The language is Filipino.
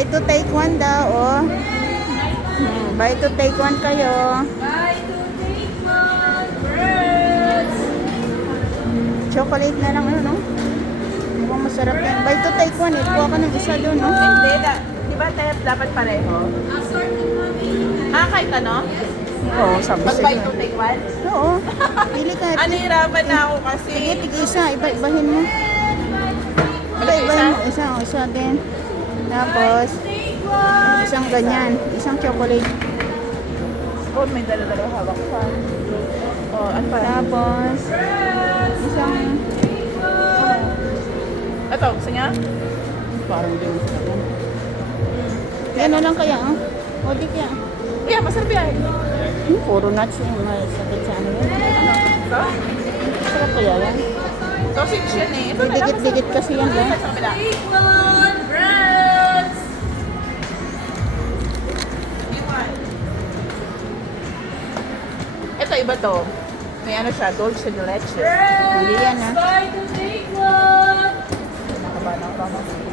Buy to take one daw, oh. Buy to take one kayo. Buy to take one. Breads. Chocolate na lang, ano, no? Mukhang masarap yan. Buy to take one, eh. Kuha ka ng isa doon, no? Hindi, di ba tayo dapat pareho? Kahit ano? Oo, sabi Pag sa buy to take one? Oo. Pili ka. Hirapan na ako kasi. Sige, tig-isa. Iba-ibahin mo. Iba-ibahin mo. Isa din. Tapos, isang ganyan. Isang chocolate. Oh, may dala-dala hawak pa. Oh, ano pa? Tapos, isang... Ito, gusto niya? Parang din. Yan lang kaya, ah. O, di kaya. Yeah, masarap yan. Puro nuts yung masakit sa ano yun. Ito? Sarap kaya yan. Sausage yan eh. Ito na lang, Dikit-dikit kasi yan, eh. sa kabila. Breads! Ito, iba to. May ano siya, dulce de leche. Hindi yan, ah. Buy to take one! Nakaba na ako.